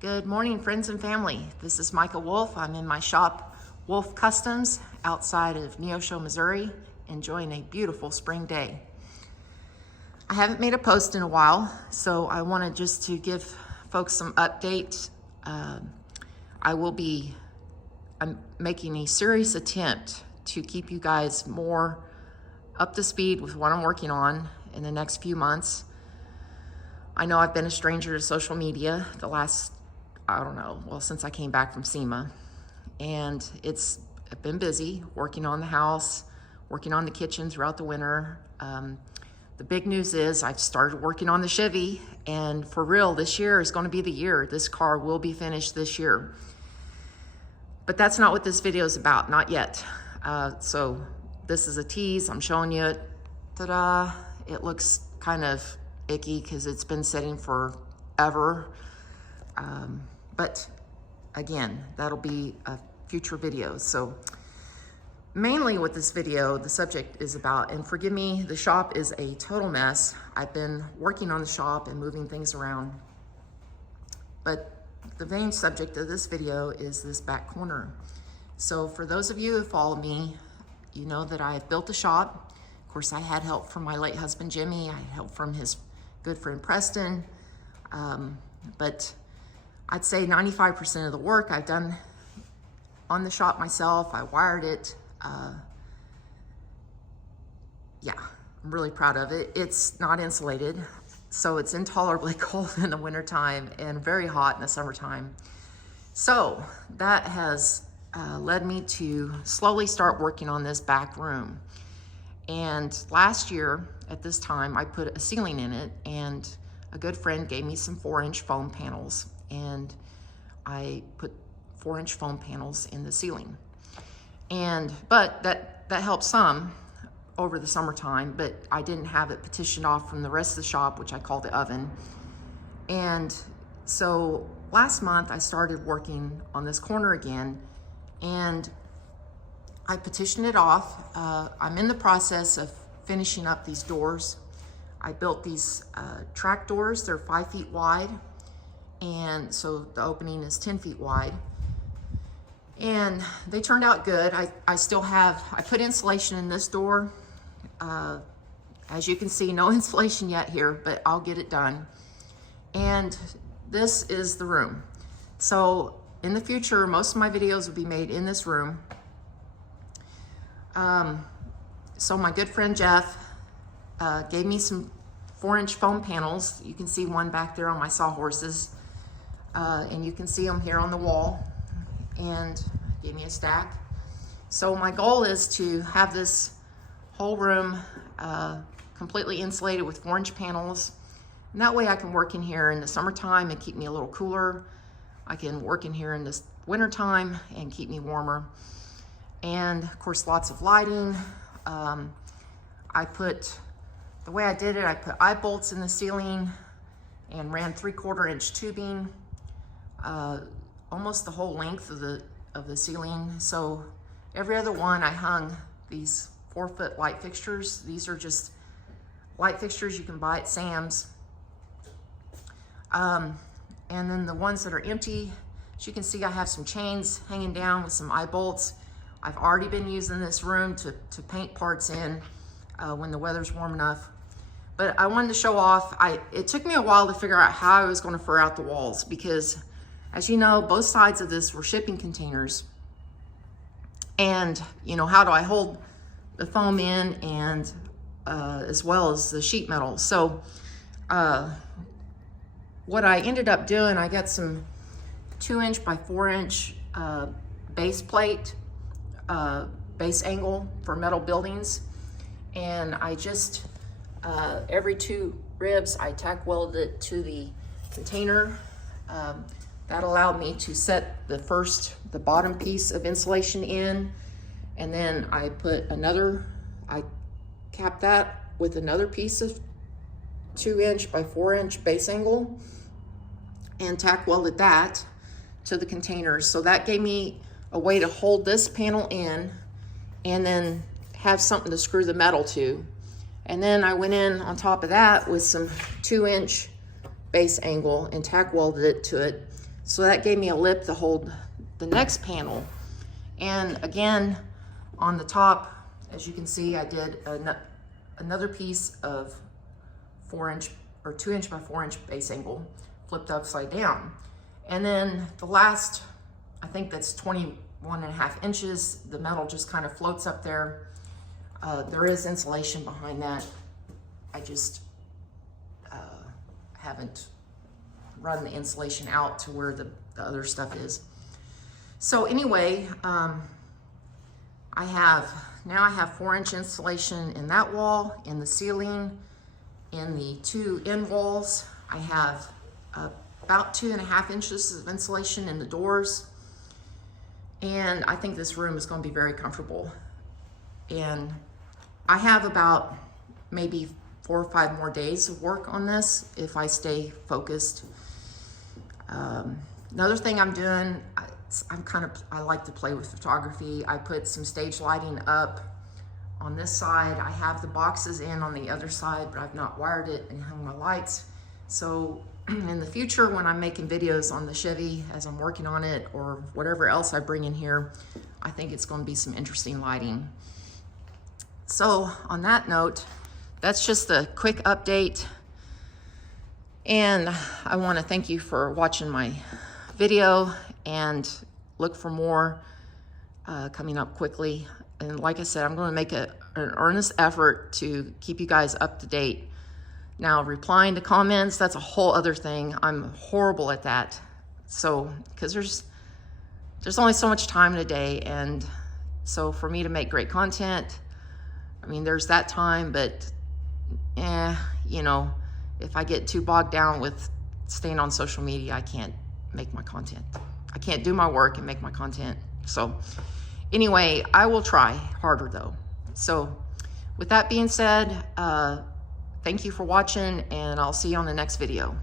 Good morning, friends and family. This is Micah Wolfe. I'm in my shop, Wolfe Customs, outside of Neosho, Missouri, enjoying a beautiful spring day. I haven't made a post in a while, so I wanted just to give folks some update. I'm making a serious attempt to keep you guys more up to speed with what I'm working on in the next few months. I know I've been a stranger to social media the last, since I came back from SEMA, and I've been busy working on the house, working on the kitchen throughout the winter. The big news is I've started working on the Chevy, and for real, this year is going to be the year. This car will be finished this year. But that's not what this video is about, not yet. So this is a tease. I'm showing you it. Ta-da! It looks kind of icky because it's been sitting forever. But again, that'll be a future video. So mainly what this video, the subject is about, and forgive me, the shop is a total mess. I've been working on the shop and moving things around. But the main subject of this video is this back corner. So for those of you who follow me, you know that I have built a shop. Of course, I had help from my late husband, Jimmy. I had help from his good friend, Preston. But I'd say 95% of the work I've done on the shop myself. I wired it. Yeah, I'm really proud of it. It's not insulated, so it's intolerably cold in the wintertime and very hot in the summertime. So that has led me to slowly start working on this back room. And last year at this time, I put a ceiling in it, and a good friend gave me some 4-inch foam panels, and I put 4-inch foam panels in the ceiling. But that helped some over the summertime, but I didn't have it partitioned off from the rest of the shop, which I call the oven. And so last month I started working on this corner again, and I petitioned it off. I'm in the process of finishing up these doors. I built these track doors. They're 5 feet wide, and so the opening is 10 feet wide. And they turned out good. I put insulation in this door. As you can see, no insulation yet here, but I'll get it done. And this is the room. So in the future, most of my videos will be made in this room. So my good friend Jeff gave me some 4-inch foam panels. You can see one back there on my sawhorses, and you can see them here on the wall, and gave me a stack. So my goal is to have this whole room completely insulated with 4-inch panels, and that way I can work in here in the summertime and keep me a little cooler. I can work in here in this wintertime and keep me warmer. And of course, lots of lighting. The way I did it, I put eye bolts in the ceiling and ran 3/4-inch tubing, almost the whole length of the ceiling. So every other one, I hung these 4-foot light fixtures. These are just light fixtures you can buy at Sam's. And then the ones that are empty, as you can see, I have some chains hanging down with some eye bolts. I've already been using this room to paint parts in when the weather's warm enough. But I wanted to show off, it took me a while to figure out how I was going to fur out the walls, because as you know, both sides of this were shipping containers. And how do I hold the foam in, and as well as the sheet metal? So what I ended up doing, I got some 2-inch by 4-inch base plate, base angle for metal buildings. And I just, every 2 ribs, I tack welded it to the container. That allowed me to set the bottom piece of insulation in, and then I capped that with another piece of 2-inch by 4-inch base angle, and tack welded that to the container. So that gave me a way to hold this panel in and then have something to screw the metal to. And then I went in on top of that with some 2-inch base angle and tack welded it to it. So that gave me a lip to hold the next panel. And again, on the top, as you can see, I did another piece of 4-inch or 2-inch by 4-inch base angle, flipped upside down. And then the last, I think that's 21.5 inches, the metal just kind of floats up there. There is insulation behind that. I just haven't run the insulation out to where the other stuff is. So anyway, now I have 4-inch insulation in that wall, in the ceiling, in the 2 end walls. I have about 2.5 inches of insulation in the doors. And I think this room is going to be very comfortable. And I have about maybe 4 or 5 more days of work on this if I stay focused. Another thing I'm doing, I like to play with photography. I put some stage lighting up on this side. I have the boxes in on the other side, but I've not wired it and hung my lights. So in the future, when I'm making videos on the Chevy as I'm working on it, or whatever else I bring in here, I think it's going to be some interesting lighting. So on that note, that's just a quick update. And I want to thank you for watching my video, and look for more coming up quickly. And like I said, I'm going to make an earnest effort to keep you guys up to date. Now, replying to comments, that's a whole other thing. I'm horrible at that. So, because there's only so much time in a day, and so for me to make great content, I mean, there's that time, but you know, if I get too bogged down with staying on social media, I can't make my content. I can't do my work and make my content. So anyway, I will try harder though. So with that being said, thank you for watching, and I'll see you on the next video.